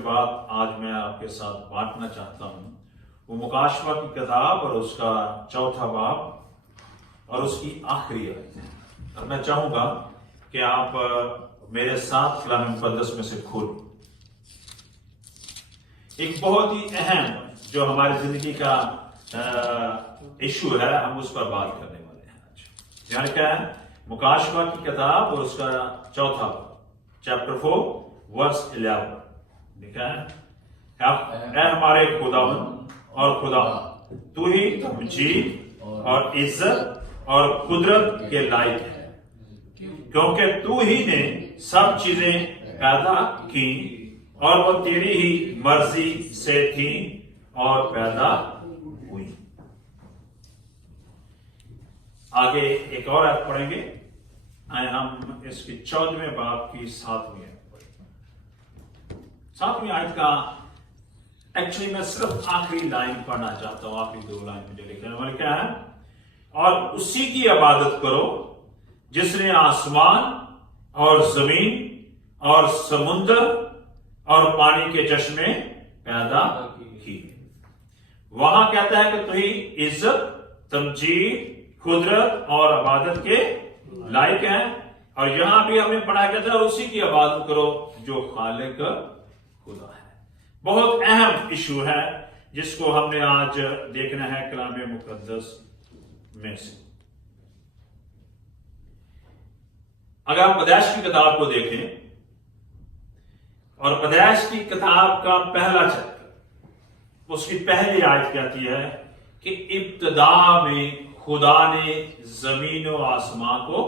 جو بات آج میں آپ کے ساتھ بانٹنا چاہتا ہوں وہ مکاشفہ کی کتاب اور اس کا 4واں باب اور اس کی آخری آیت ہے۔ اور میں چاہوں گا کہ آپ میرے ساتھ کلام مقدس میں سے کھولیں۔ ایک بہت ہی اہم جو ہماری زندگی کا ایشو ہے، ہم اس پر بات کرنے والے ہیں آج۔ یعنی کیا ہے؟ مکاشفہ کی کتاب اور اس کا 4واں باب، چیپٹر 4 ورس 11 لکھا ہے، اے ہمارے خداوند اور خدا، تو ہی تمجید اور عزت اور قدرت کے لائق ہے، کیونکہ تو ہی نے سب چیزیں پیدا کی اور وہ تیری ہی مرضی سے تھی اور پیدا ہوئی۔ آگے ایک اور آیت پڑھیں گے، آئے ہم اس کی 14ویں باب کی 7ویں آیت پڑھیں گے۔ 7ویں آیت کا ایکچولی میں صرف آخری لائن پڑھنا چاہتا ہوں، آخری 2 لائن مجھے لکھنے والے کیا ہے؟ اور اسی کی عبادت کرو جس نے آسمان اور زمین اور سمندر اور پانی کے چشمے پیدا کی۔ وہاں کہتا ہے کہ تو ہی عزت، تمجید، قدرت اور عبادت کے لائق ہیں، اور یہاں بھی ہمیں پڑھا کہتا ہے اور اسی کی عبادت کرو جو خالق خدا ہے۔ بہت اہم ایشو ہے جس کو ہم نے آج دیکھنا ہے کلام مقدس میں سے۔ اگر ہم پیدائش کی کتاب کو دیکھیں اور پیدائش کی کتاب کا پہلا چیپٹر، اس کی پہلی آیت کہتی ہے کہ ابتدا میں خدا نے زمین و آسمان کو،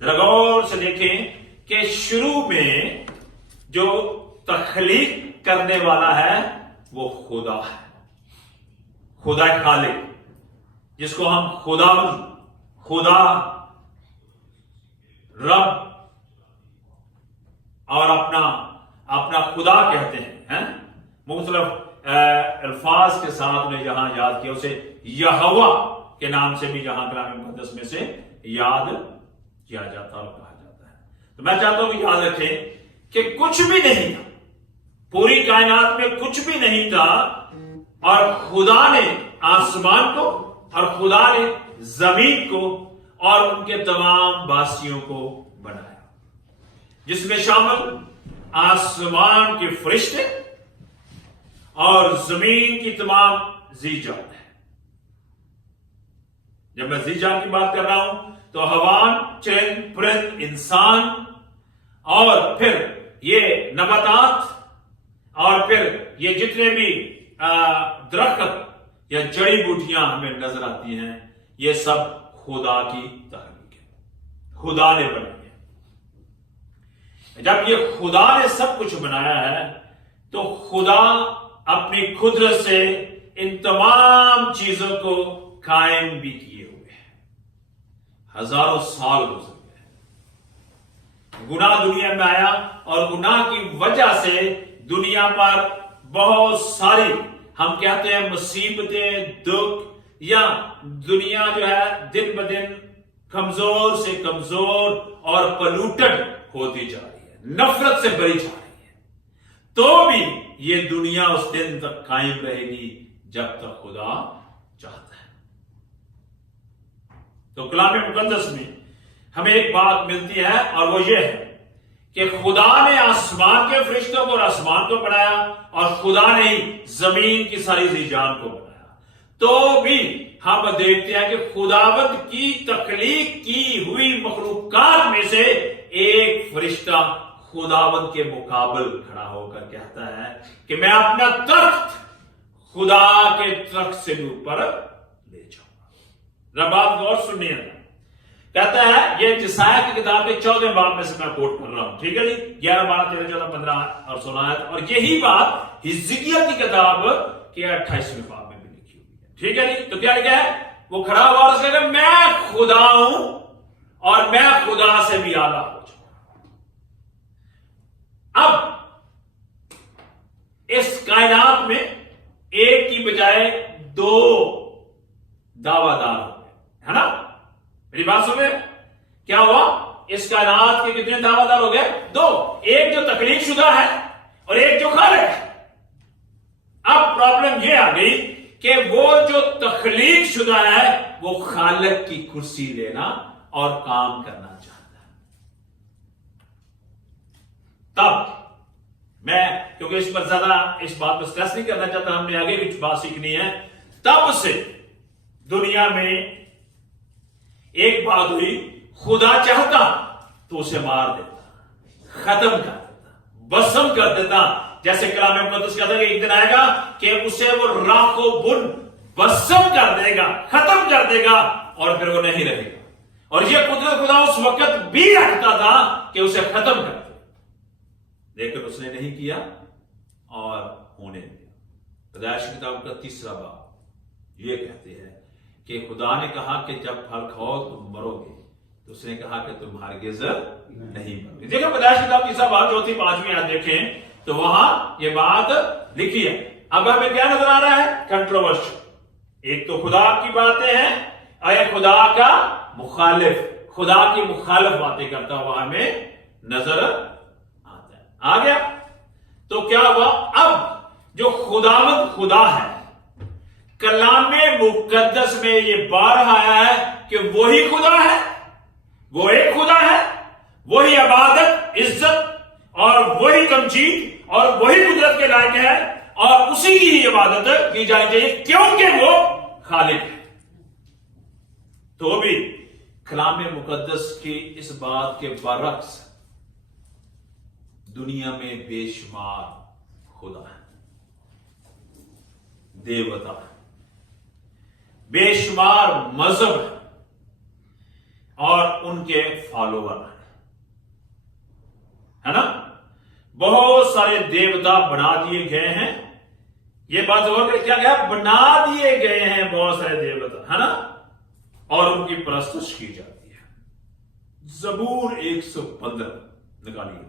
ذرا غور سے دیکھیں کہ شروع میں جو تخلیق کرنے والا ہے وہ خدا ہے، خدا خالق، جس کو ہم خدا رب اور اپنا خدا کہتے ہیں، مختلف الفاظ کے ساتھ نے جہاں یاد کیا، اسے یہوہ کے نام سے بھی جہاں کلام مقدس میں سے یاد کیا جاتا اور کہا جاتا ہے۔ تو میں چاہتا ہوں کہ یاد رکھیں کہ کچھ بھی نہیں تھا، پوری کائنات میں کچھ بھی نہیں تھا، اور خدا نے آسمان کو اور خدا نے زمین کو اور ان کے تمام باسیوں کو بنایا، جس میں شامل آسمان کے فرشتے اور زمین کی تمام ذیجات ہے۔ جب میں ذیجات کی بات کر رہا ہوں تو حیوان، چرند، پرند، انسان، اور پھر یہ نباتات، اور پھر یہ جتنے بھی درخت یا جڑی بوٹیاں ہمیں نظر آتی ہیں، یہ سب خدا کی تخلیق ہے، خدا نے بنائی ہے۔ جب یہ خدا نے سب کچھ بنایا ہے تو خدا اپنی قدرت سے ان تمام چیزوں کو قائم بھی کیے ہوئے ہیں۔ ہزاروں سال گزر گئے، گناہ دنیا میں آیا اور گناہ کی وجہ سے دنیا پر بہت ساری، ہم کہتے ہیں مصیبتیں، دکھ، یا دنیا جو ہے دن بدن کمزور سے کمزور اور پلوٹڈ ہوتی جا رہی ہے، نفرت سے بھری جا رہی ہے، تو بھی یہ دنیا اس دن تک قائم رہے گی جب تک خدا چاہتا ہے۔ تو کلام مقدس میں ہمیں ایک بات ملتی ہے، اور وہ یہ ہے کہ خدا نے آسمان کے فرشتوں کو اور آسمان کو بنایا، اور خدا نے زمین کی ساری ذیجان کو بنایا، تو بھی ہم دیکھتے ہیں کہ خداوند کی تخلیق کی ہوئی مخلوقات میں سے ایک فرشتہ خداوند کے مقابل کھڑا ہو کر کہتا ہے کہ میں اپنا تخت خدا کے تخت سے اوپر لے جاؤں گا۔ ذرا بات غور سنیے، کہتا ہے، یہ جسایہ کی کتاب کے 14ویں باب میں سے میں کوٹ کر رہا ہوں، ٹھیک ہے جی، 11، 12، 13، 14، 15 اور 16 آیت، اور یہی بات حزقیہ کی کتاب کے 28ویں باب میں بھی لکھی ہوئی ہے، ٹھیک ہے جی۔ تو کیا لکھا ہے؟ وہ کھڑا ہوا اور اس نے کہا میں خدا ہوں اور میں خدا سے بھی اعلیٰ ہو جاؤں۔ اب اس کائنات میں ایک کی بجائے 2 دعویٰ دار ہو گئے، ہے نا؟ میری بات سنیں، کیا ہوا؟ اس کائنات کے کتنے دعویٰ دار ہو گئے؟ 2۔ ایک جو تخلیق شدہ ہے اور ایک جو خالق ہے. اب پرابلم یہ آ گئی کہ وہ جو تخلیق شدہ ہے وہ خالق کی کرسی لینا اور کام کرنا چاہتا ہے. تب میں کیونکہ اس پر زیادہ اس بات پر سٹریس نہیں کرنا چاہتا, ہم نے آگے کچھ بات سیکھنی ہے. تب سے دنیا میں ایک بات ہوئی, خدا چاہتا تو اسے مار دیتا, ختم کر دیتا, بسم کر دیتا. جیسے کلام مقدس کہتا ہے کہ ایک دن آئے گا کہ اسے وہ راکھ و بن بسم کر دے گا, ختم کر دے گا, اور پھر وہ نہیں رہے گا. اور یہ قدرت خدا اس وقت بھی رکھتا تھا کہ اسے ختم کر دے, لیکن اس نے نہیں کیا اور ہونے دیا. پیدائش کی کتاب کا 3 باب یہ کہتے ہیں کہ خدا نے کہا کہ جب پھل کھاؤ تم مرو گے, تو اس نے کہا کہ تم ہرگز نہیں مرو گے. دیکھیں پیدائش کی کتاب 3 باب 4-5 آیت دیکھیں تو وہاں یہ بات لکھی ہے. اب ہمیں کیا نظر آ رہا ہے؟ کنٹروورشل. ایک تو خدا کی باتیں ہیں اور ایک خدا کا مخالف, خدا کی مخالف باتیں کرتا ہوا ہمیں نظر آتا ہے. آ گیا تو کیا ہوا؟ اب جو خداوند خدا ہے, کلام مقدس میں یہ بارہا آیا ہے کہ وہی خدا ہے, وہ ایک خدا ہے, وہی عبادت, عزت اور وہی تمجید اور وہی قدرت کے لائق ہے, اور اسی کی ہی عبادت کی جانی چاہیے کیونکہ وہ خالق ہے. تو بھی کلام مقدس کی اس بات کے برعکس دنیا میں بے شمار خدا ہے, دیوتا ہے, بے شمار مذہب ہے اور ان کے فالوور ہے نا. بہت سارے دیوتا بنا دیے گئے ہیں. یہ بات ہو کہ کیا گیا؟ بنا دیے گئے ہیں بہت سارے دیوتا ہے نا, اور ان کی پرستش کی جاتی ہے. زبور 115 نکالیے.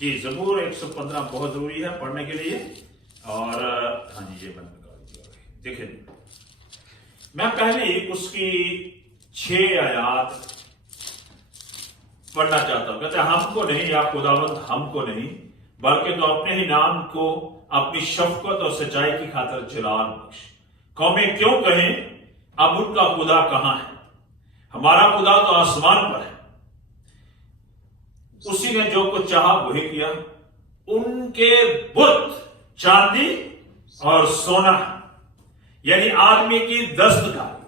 جی زبور 115 بہت ضروری ہے پڑھنے کے لیے. اور ہاں جی یہ بند نکال دیکھیں. میں پہلے اس کی 6 آیات پڑھنا چاہتا ہوں. کہتے ہیں ہم کو نہیں یا خداوند ہم کو نہیں بلکہ تو اپنے ہی نام کو اپنی شفقت اور سچائی کی خاطر جلال بخش. قومیں کیوں کہیں اب ان کا خدا کہاں ہے؟ ہمارا خدا تو آسمان پر ہے, اسی نے جو کچھ چاہا وہی کیا. ان کے بت چاندی اور سونا ہے, یعنی آدمی کی دستکاری.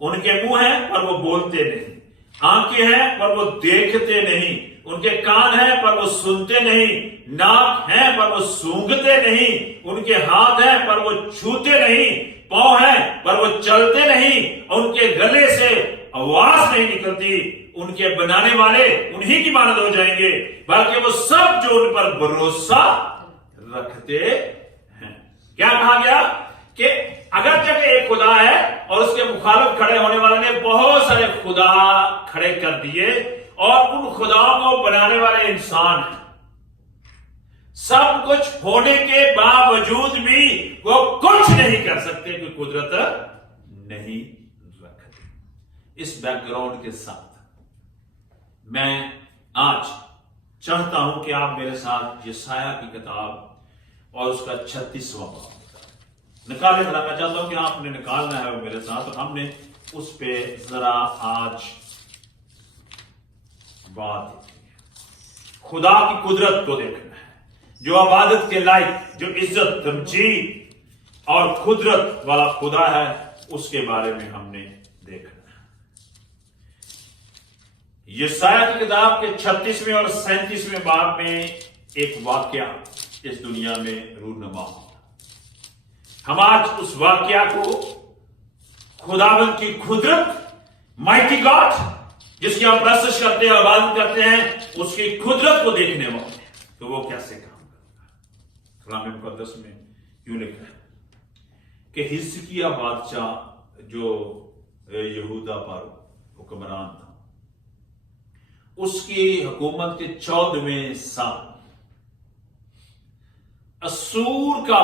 ان کے منہ ہیں پر وہ بولتے نہیں, آنکھیں ہیں پر وہ دیکھتے نہیں, ان کے کان ہیں پر وہ سنتے نہیں, ناک ہیں پر وہ سونگھتے نہیں, ان کے ہاتھ ہیں پر وہ چھوتے نہیں, پاؤں ہیں پر وہ چلتے نہیں, ان کے گلے سے آواز نہیں نکلتی. ان کے بنانے والے انہی کی مانند ہو جائیں گے, بلکہ وہ سب جو ان پر بھروسہ رکھتے ہیں. کیا کہا گیا کہ اگرچہ کہ ایک خدا ہے اور اس کے مخالف کھڑے ہونے والے نے بہت سارے خدا کھڑے کر دیے, اور ان خداؤں کو بنانے والے انسان ہیں. سب کچھ ہونے کے باوجود بھی وہ کچھ نہیں کر سکتے, کوئی قدرت نہیں رکھتے. اس بیک گراؤنڈ کے ساتھ میں آج چاہتا ہوں کہ آپ میرے ساتھ یسایہ کی کتاب اور اس کا 36واں باب نکالیں. میں چاہتا ہوں کہ آپ نے نکالنا ہے وہ میرے ساتھ, اور ہم نے اس پہ ذرا آج بات دیکھنی ہے. خدا کی قدرت کو دیکھنا ہے, جو عبادت کے لائق, جو عزت, تمجید اور قدرت والا خدا ہے, اس کے بارے میں ہم نے دیکھنا ہے. یسایہ کی کتاب کے 36ویں اور 37ویں باب میں ایک واقعہ اس دنیا میں رونما ہوتا. ہم آج اس واقعہ کو خداوند کی قدرت, مائٹی گاڈ جس کی ہم پرستش کرتے ہیں, عبادت کرتے ہیں, اس کی قدرت کو دیکھنے والے ہیں کہ وہ کیسے کام کرتا ہے. کلام مقدس میں یوں لکھا ہے کہ حزقیہ بادشاہ جو یہودا پر حکمران تھا, اس کی حکومت کے 14ویں سال اسور کا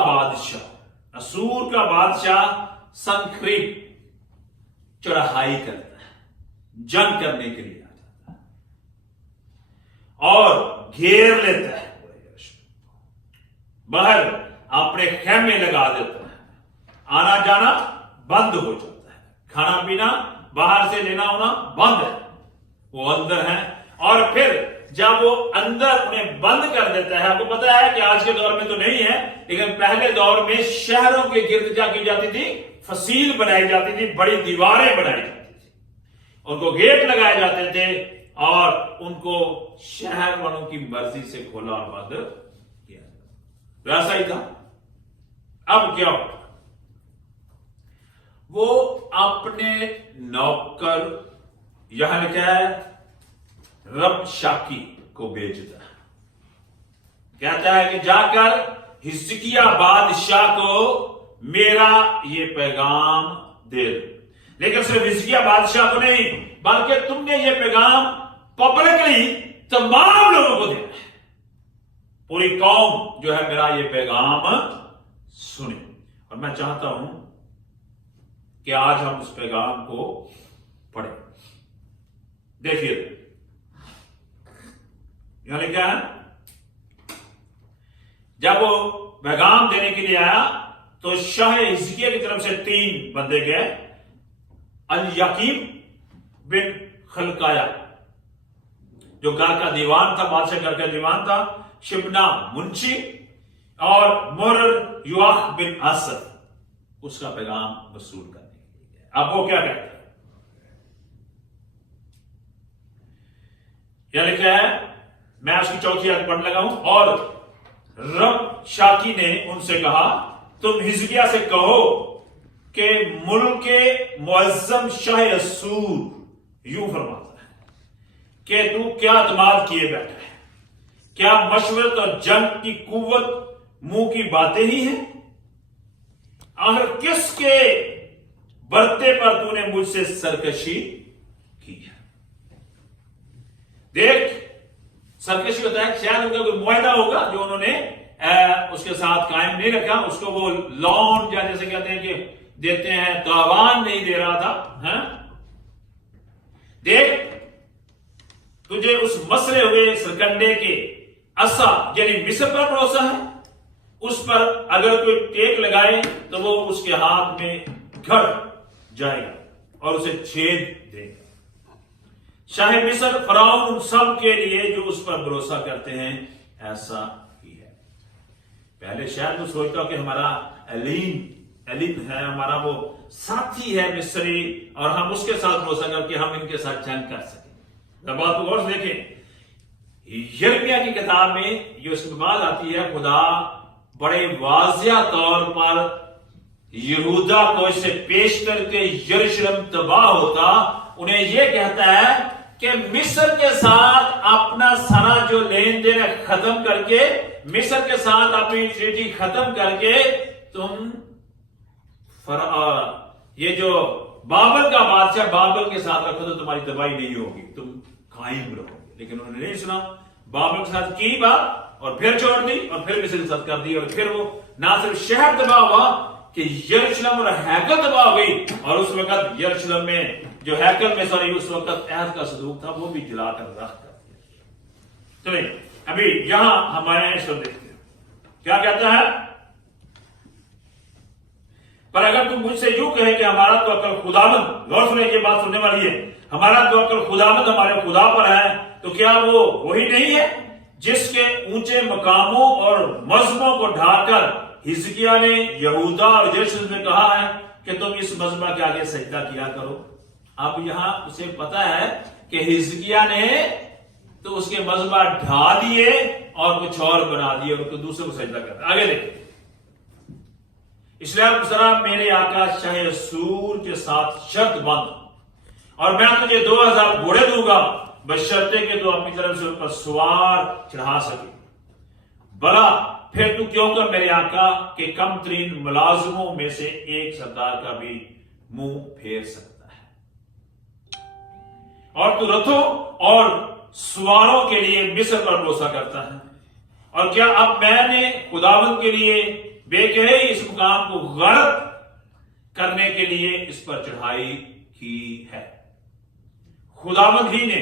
بادشاہ سنکریب چڑھائی کرتا ہے, جنگ کرنے کے لیے آ جاتا اور گھیر لیتا ہے، باہر اپنے خیمے لگا دیتا ہے، آنا جانا بند ہو جاتا ہے، کھانا پینا باہر سے لینا ہونا بند ہے، وہ اندر ہے۔ اور پھر جب وہ اندر انہیں بند کر دیتا ہے، آپ کو پتا ہے کہ آج کے دور میں تو نہیں ہے، لیکن پہلے دور میں شہروں کے گرد کیا کی جاتی تھی؟ فصیل بنائی جاتی تھی، بڑی دیواریں بنائی جاتی تھی، ان کو گیٹ لگائے جاتے تھے اور ان کو شہر والوں کی مرضی سے کھولا اور بند کیا جاتا، ویسا ہی تھا۔ اب کیا ہوتا؟ وہ اپنے نوکر، یہاں لکھا ہے رب شاکی کو بھیجتا ہے، کہتا ہے کہ جا کر حزقیہ بادشاہ کو میرا یہ پیغام دے دو، لیکن صرف حزقیہ بادشاہ کو نہیں بلکہ تم نے یہ پیغام پبلکلی تمام لوگوں کو دینا ہے، پوری قوم جو ہے میرا یہ پیغام سنے۔ اور میں چاہتا ہوں کہ آج ہم اس پیغام کو پڑھیں۔ دیکھیے یہاں لکھا ہے، جب وہ پیغام دینے کے لیے آیا تو شاہ حزقیہ کی طرف سے 3 بندے گئے، الیاقیم بن خلقایہ جو گھر کا دیوان تھا، بادشاہ گھر کا دیوان تھا، شبنا منشی، اور مرر یواخ بن اسد اس کا پیغام وصول کرنے کے لیے۔ اب وہ کیا کہتے ہیں؟ کیا لکھا ہے؟ میں اس کی 4 آیت پڑھنے لگا ہوں۔ اور رب شاکی نے ان سے کہا، تم حزقیہ سے کہو کہ ملک کے معظم شاہ اسور یوں فرماتا ہے کہ تو کیا اعتماد کیے بیٹھا ہے؟ کیا مشورت اور جنگ کی قوت منہ کی باتیں ہی ہیں؟ آخر کس کے برتے پر تو نے مجھ سے سرکشی کی ہے؟ دیکھ، سرکشی ہوتا ہے شاید ان کا کوئی معاہدہ ہوگا جو انہوں نے اس کے ساتھ قائم نہیں رکھا، اس کو وہ لون یا جیسے کہتے ہیں کہ دیتے ہیں، تاوان نہیں دے رہا تھا۔ دیکھ، تجھے اس مسئلے ہوئے سرکنڈے کے عصا یعنی مصر پر بھروسہ ہے، اس پر اگر کوئی ٹیک لگائے تو وہ اس کے ہاتھ میں گھر جائے گا اور اسے چھید دے گا۔ شاہ مصر فرعون ان سب کے لیے جو اس پر بھروسہ کرتے ہیں ایسا ہی ہے۔ پہلے شاید وہ سوچتا کہ ہمارا علیم ہے، ہمارا وہ ساتھی ہے مصری، اور ہم اس کے ساتھ بھروسہ کر کے ہم ان کے ساتھ جنگ کر سکیں۔ بات کو غور سے دیکھیں، یرمیہ کی کتاب میں جو اس میں بات آتی ہے، خدا بڑے واضح طور پر یہودا کو اسے پیش کر کے یروشلم تباہ ہوتا، انہیں یہ کہتا ہے کہ مصر کے ساتھ اپنا سارا جو لین دین ختم کر کے، مصر کے ساتھ اپنی ٹریٹی ختم کر کے، تم یہ جو بابل کا بادشاہ بابل کے ساتھ رکھو تو تمہاری تباہی نہیں ہوگی، تم قائم رہو گے۔ لیکن انہوں نے نہیں سنا، بابل کے ساتھ کی بات اور پھر چھوڑ دی اور پھر مصر کے ساتھ کر دی، اور پھر وہ نہ صرف شہر تباہ ہوا کہ یروشلم اور ہیکل تباہ ہو گئی، اور اس وقت یروشلم میں جو ہیکل میں اس وقت عہد کا صندوق تھا وہ بھی جلا کر رکھ کر دیا۔ چلیں ابھی یہاں ہمارے اس کو دیکھتے ہیں کیا کہتا ہے، پر اگر تم مجھ سے یوں کہے کہ ہمارا توکل خداوند، غور سے یہ بات سننے والی ہے، ہمارا توکل خداوند ہمارے خدا پر ہے، تو کیا وہ وہی نہیں ہے جس کے اونچے مقاموں اور مذہبوں کو ڈھا کر حزقیہ نے یہودا اور یروشلم میں کہا ہے کہ تم اس مذہب کے آگے سجدہ کیا کرو۔ اب یہاں اسے پتا ہے کہ حزقیہ نے تو اس کے مذہب ڈھا دیے اور کچھ اور بنا دیے اور دوسرے کو سجدہ کرتا۔ آگے دیکھیں، اس لیے اب ذرا میرے آقا شاہ اسور کے ساتھ شرط بند، اور میں تجھے 2000 گھوڑے دوں گا بشرطے کہ تو اپنی طرف سے ان پر سوار چڑھا سکے، بلا پھر تو کیوں کر میرے آقا کے کم ترین ملازموں میں سے ایک سردار کا بھی منہ پھیر سکتا ہے، اور تو رتھوں اور سواروں کے لیے مصر پر بھروسہ کرتا ہے، اور کیا اب میں نے خداوند کے لیے بے کہے اس مقام کو غرق کرنے کے لیے اس پر چڑھائی کی ہے؟ خداوند ہی نے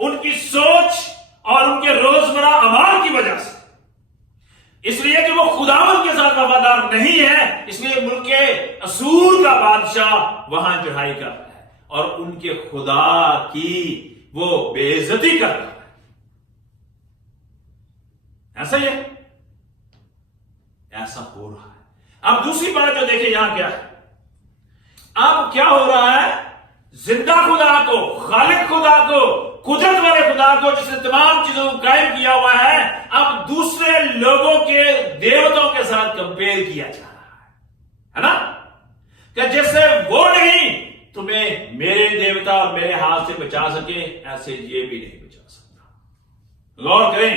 ان کی سوچ اور ان کے روزمرہ اعمال کی وجہ سے، اس لیے کہ وہ خداوند کے ساتھ وفادار نہیں ہے، اس لیے ملک اسور کا بادشاہ وہاں چڑھائی کرتا ہے اور ان کے خدا کی وہ بے عزتی کرتا ہے۔ ایسا ہی ہے، ایسا ہو رہا ہے۔ اب دوسری بات جو دیکھیں یہاں کیا ہے، اب کیا ہو رہا ہے، زندہ خدا کو، خالق خدا کو، قدرت والے خدا کو جس نے تمام چیزوں کو قائم کیا ہوا ہے، اب دوسرے لوگوں کے دیوتوں کے ساتھ کمپیئر کیا جا رہا ہے نا، کہ جیسے وہ نہیں تمہیں میرے دیوتا اور میرے ہاتھ سے بچا سکے، ایسے یہ بھی نہیں بچا سکتا۔ غور کریں،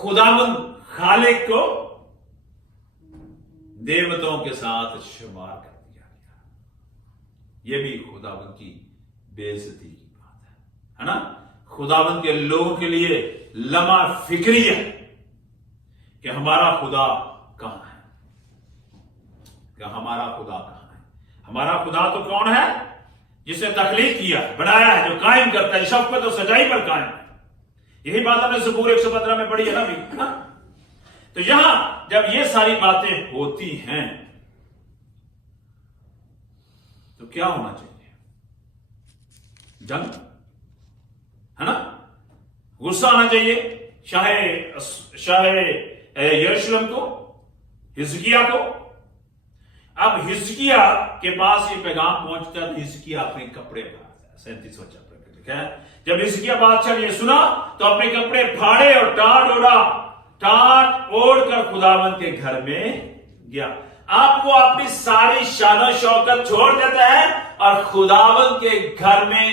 خداوند خالق کو دیوتوں کے ساتھ شمار کر دیا گیا، یہ بھی خداوند کی بے عزتی کی بات ہے نا۔ خداوند کے لوگوں کے لیے لمحہ فکری ہے کہ ہمارا خدا کہاں ہے، کہ ہمارا خدا کہاں ہے۔ ہمارا خدا تو کون ہے؟ جس نے تخلیق کیا، بنایا ہے، جو قائم کرتا ہے، شفقت اور سچائی پر قائم ہے۔ یہی بات ہم نے زبور 115 میں پڑھی ہے نا بھی، تو یہاں جب یہ ساری باتیں ہوتی ہیں تو کیا ہونا چاہیے؟ جنگ ہے نا، غصہ آنا چاہیے، شاہ یروشلم کو، حزقیہ کو۔ اب حزقیہ کے پاس یہ پیغام پہنچتا ہے تو حزقیہ اپنے کپڑے پھاڑتا ہے، 37واں چیپٹر پہ لکھا ہے، جب حزقیہ بادشاہ نے یہ سنا تو اپنے کپڑے پھاڑے اور ٹاٹ اوڑھ کر خداوند کے گھر میں گیا۔ آپ کو اپنی ساری شان و شوکت چھوڑ دیتا ہے اور خداوند کے گھر میں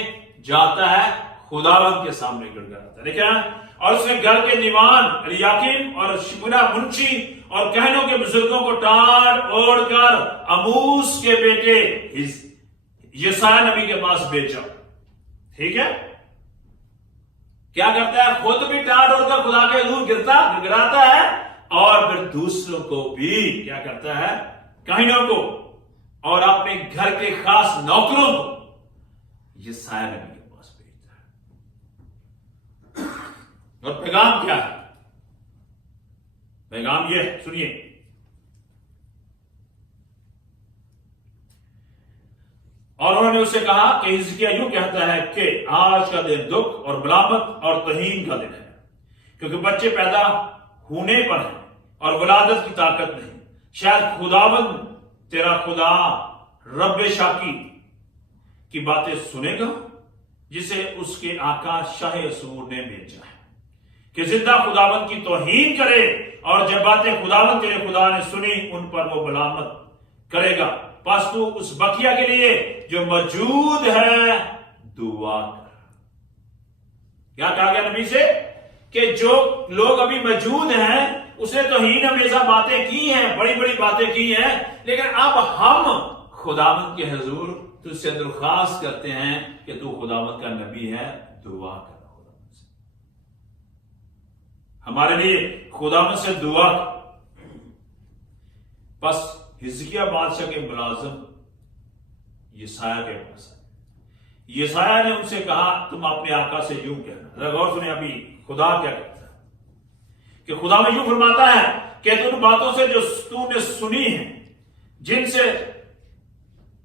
جاتا ہے، خداوند کے سامنے گڑ گڑاتا ہے، دیکھیں، اور اس نے گھر کے دیوان الیاکیم اور شبنا منشی اور کہنوں کے بزرگوں کو ٹاٹ اوڑھ کر اموس کے بیٹے یسایہ نبی کے پاس بھیجا۔ ٹھیک ہے، کیا کرتا ہے؟ خود بھی ٹاٹ اوڑھ کر خدا کے حضور گراتا ہے اور پھر دوسروں کو بھی کیا کرتا ہے؟ کہنوں کو اور اپنے گھر کے خاص نوکروں کو یسایہ نبی کے پاس بھیجتا ہے۔ اور پیغام کیا ہے؟ پیغام یہ ہے، سنیے، اور انہوں نے اس سے کہا کہ حزقیہ یوں کہتا ہے کہ آج کا دن دکھ اور ملامت اور توہین کا دن ہے، کیونکہ بچے پیدا ہونے پر ہیں اور ولادت کی طاقت نہیں۔ شاید خداوند تیرا خدا رب شاکی کی باتیں سنے گا جسے اس کے آقا شاہ اسور نے بھیجا ہے کہ زندہ خداوند کی توہین کرے، اور جب باتیں خداوند تیرے خدا نے سنی ان پر وہ ملامت کرے گا، پس تو اس بقیہ کے لیے جو موجود ہے دعا کر۔ کیا کہا گیا نبی سے؟ کہ جو لوگ ابھی موجود ہیں اس نے توہین امیزہ باتیں کی ہیں، بڑی بڑی باتیں کی ہیں، لیکن اب ہم خداوند کے حضور تجھ سے درخواست کرتے ہیں کہ تو خداوند کا نبی ہے، دعا کر خداوند سے، ہمارے لیے خداوند سے دعا کر۔ بس حزقیہ بادشاہ کے ملازم یسایہ کے پاس آئے۔ یسایہ نے ان سے کہا تم اپنے آقا سے یوں کہنا، ذرا غور سنیں ابھی خدا کیا کہتا ہے، کہ خدا میں یوں فرماتا ہے کہ ان باتوں سے جو تو نے سنی ہیں، جن سے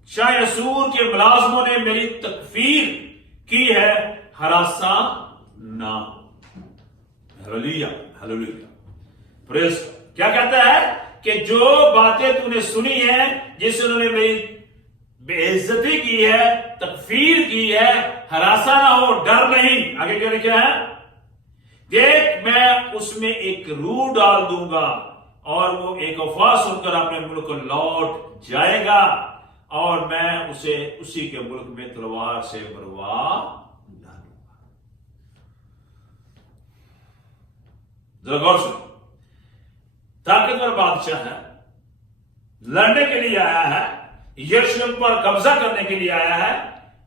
شاہ اسور کے ملازموں نے میری تکفیر کی ہے، ہراساں نہ ہو۔ ہلیلویا، ہلیلویا، پریز۔ کیا کہتا ہے؟ کہ جو باتیں تو نے سنی ہیں، جس سے انہوں نے میری بے عزتی کی ہے، تکفیر کی ہے، ہراساں نہ ہو، ڈر نہیں۔ آگے کیا لکھا ہے؟ دیکھ میں اس میں ایک روح ڈال دوں گا اور وہ ایک افواہ سن کر اپنے ملک کو لوٹ جائے گا، اور میں اسے اسی کے ملک میں تلوار سے مروا ڈالوں گا۔ ذرا غور سے، طاقتور بادشاہ ہے، لڑنے کے لیے آیا ہے، یروشلم پر قبضہ کرنے کے لیے آیا ہے،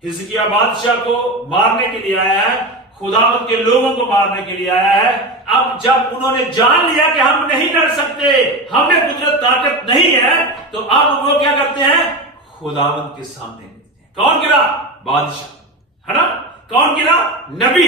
حزقیہ بادشاہ کو مارنے کے لیے آیا ہے، خداوند کے لوگوں کو مارنے کے لیے آیا ہے۔ اب جب انہوں نے جان لیا کہ ہم نہیں لڑ سکتے، ہمیں قدرت طاقت نہیں ہے، تو اب وہ کیا کرتے ہیں؟ خداوند کے سامنے گرتے ہیں۔ کون گرا؟ بادشاہ، ہے نا؟ کون گرا؟ نبی۔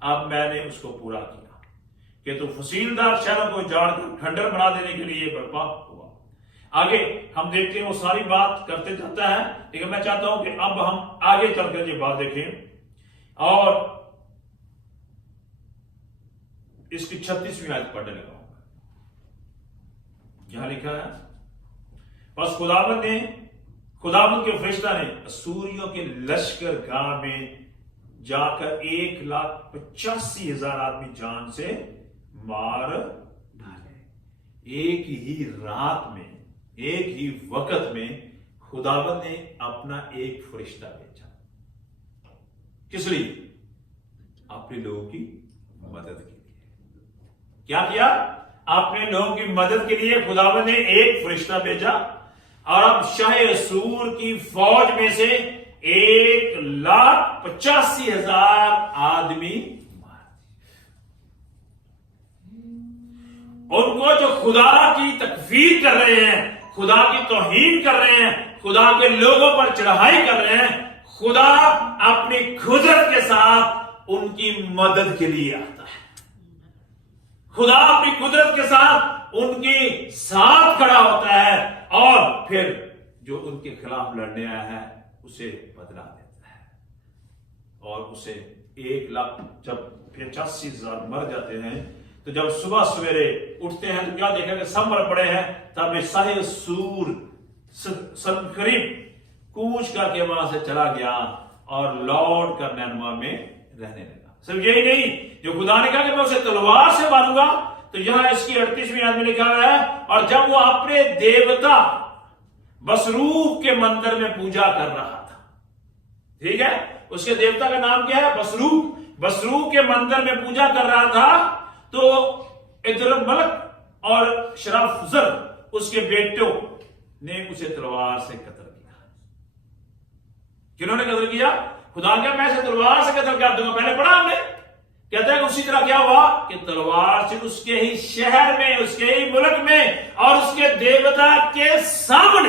اب میں نے اس کو پورا کیا کہ تو فصیلدار شہروں کو جاڑ کر کھنڈر بنا دینے کے لیے برپا ہوا. آگے ہم دیکھتے ہیں وہ ساری بات کرتے جاتا ہے، لیکن میں چاہتا ہوں کہ اب ہم آگے چل کر یہ بات دیکھیں اور اس کی 36ویں آیت پڑھنے لگا ہوں. یہاں لکھا ہے، بس خداوند کے فرشتہ نے اسوریوں کے لشکر گاہ میں جا کر 1,85,000 آدمی جان سے مار ڈالے. ایک ہی رات میں، ایک ہی وقت میں خداوند نے اپنا ایک فرشتہ بھیجا. کس لیے؟ اپنے لوگوں کی مدد کے لیے. کیا اپنے لوگوں کی مدد کے لیے خداوند نے ایک فرشتہ بھیجا، اور اب شاہ اسور کی فوج میں سے 1,85,000 آدمی مار دیے. ان کو جو خدا کی تکفیر کر رہے ہیں، خدا کی توہین کر رہے ہیں، خدا کے لوگوں پر چڑھائی کر رہے ہیں، خدا اپنی قدرت کے ساتھ ان کی مدد کے لیے آتا ہے. خدا اپنی قدرت کے ساتھ ان کے ساتھ کھڑا ہوتا ہے اور پھر جو ان کے خلاف لڑنے آیا ہے اسے بدلا دیتا ہے. اور اسے 1,00,000 جب 85,000 مر جاتے ہیں تو جب صبح سویرے اٹھتے ہیں تو کیا دیکھا کہ سب مر پڑے ہیں. تب شاہ سور سنقریب کوچ کر کے وہاں سے چلا گیا اور لوٹ کر نینوا میں رہنے لگا. صرف یہی نہیں، جو خدا نے کہا کہ میں اسے تلوار سے ماروں گا، تو یہاں اس کی 38ویں آیت میں لکھا ہے، اور جب وہ اپنے دیوتا بسروک کے مندر میں پوجا کر رہا تھا. ٹھیک ہے، اس کے دیوتا کا نام کیا ہے؟ بسروک. بسروک کے مندر میں پوجا کر رہا تھا تو ادرملک اور شرافزر اس کے بیٹوں نے اسے تلوار سے قتل کیا. کنہوں نے قتل کیا؟ خدا کیا میں اسے تلوار سے قتل کر دوں گا. پہلے پڑھا ہم نے، کہتا ہے کہ اسی طرح کیا ہوا کہ تلوار سے اس کے ہی شہر میں، اس کے ہی ملک میں اور اس کے دیوتا کے سامنے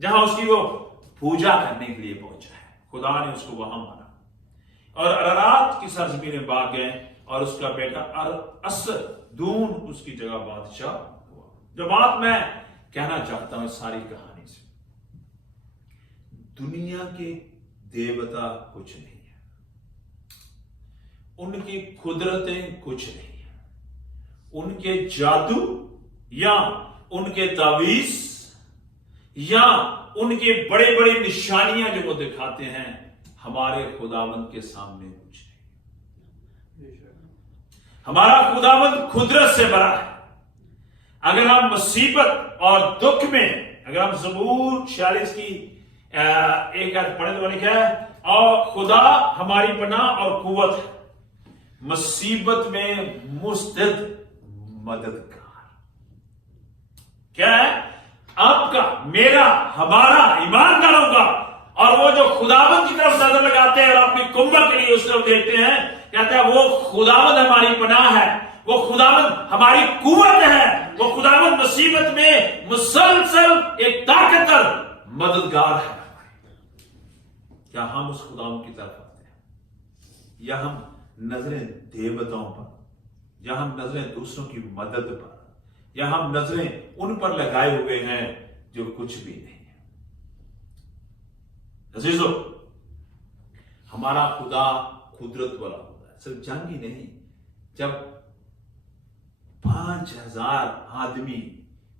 جہاں اس کی وہ پوجا کرنے کے لیے پہنچا ہے، خدا نے اس کو وہاں مارا. اور ارارات کی سرزمین میں بھاگ گئے اور اس کا بیٹا اسدون اس کی جگہ بادشاہ ہوا. جو بات میں کہنا چاہتا ہوں اس ساری کہانی سے، دنیا کے دیوتا کچھ نہیں ہے، ان کی قدرتیں کچھ نہیں ہیں، ان کے جادو یا ان کے تعویذ یا ان کی بڑے بڑی نشانیاں جو وہ دکھاتے ہیں، ہمارے خداوند کے سامنے کچھ نہیں. ہمارا خداوند قدرت سے بڑا ہے. اگر ہم مصیبت اور دکھ میں، اگر ہم زبور 46 کی ایک آیت پڑھیں تو لکھا ہے، اور خدا ہماری پناہ اور قوت ہے، مصیبت میں مستد مددگار. کیا ہے؟ آپ کا، میرا، ہمارا، ایمانداروں کا. اور وہ جو خداوند کی طرف نظر لگاتے ہیں اور اپنی کمبل کے لیے اس طرف دیکھتے ہیں، کہتا ہے وہ خداوند ہماری پناہ ہے، وہ خداوند ہماری قوت ہے، وہ خداوند مصیبت میں مسلسل ایک طاقتور مددگار ہے. کیا ہم اس خداوند کی طرف آتے ہیں، یا ہم نظریں دیوتاؤں پر، یا ہم نظریں دوسروں کی مدد پر، یا ہم نظریں ان پر لگائے ہوئے ہیں جو کچھ بھی نہیں ہے. عزیزو، ہمارا خدا قدرت والا ہوتا ہے، صرف جنگ ہی نہیں. جب 5,000 آدمی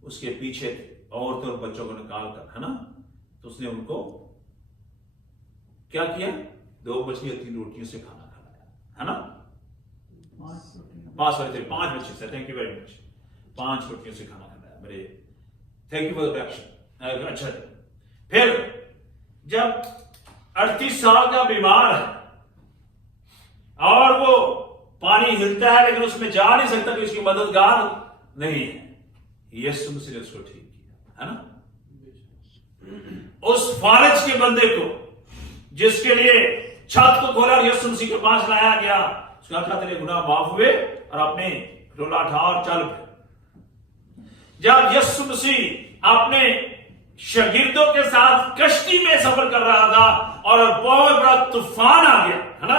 اس کے پیچھے تھے، عورتوں اور بچوں کو نکال کر، ہے نا، تو اس نے ان کو کیا کیا؟ 2 مچھلیاں 3 روٹیوں سے کھانا کھلایا، ہے نا. 5 بچے سے، تھینک یو ویری مچ. 5 روٹیوں سے کھانا کھلایا. میرے thank you for the reaction. اچھا جی. پھر جب 38 سال کا بیمار ہے اور وہ پانی ہلتا ہے لیکن اس میں جا نہیں سکتا کہ اس کی مددگار نہیں ہے، یسوع مسیح نے اس کو ٹھیک کیا، ہے نا. اس فالج کے بندے کو جس کے لیے چھت کو کھولا اور یسوع مسیح کے پاس لایا گیا، اس کا کہا تیرے گناہ معاف ہوئے اور اپنے ڈولا اٹھا اور چل پھر. جب یسوع مسیح اپنے شاگردوں کے ساتھ کشتی میں سفر کر رہا تھا اور بہت بڑا طوفان آ گیا، ہے نا،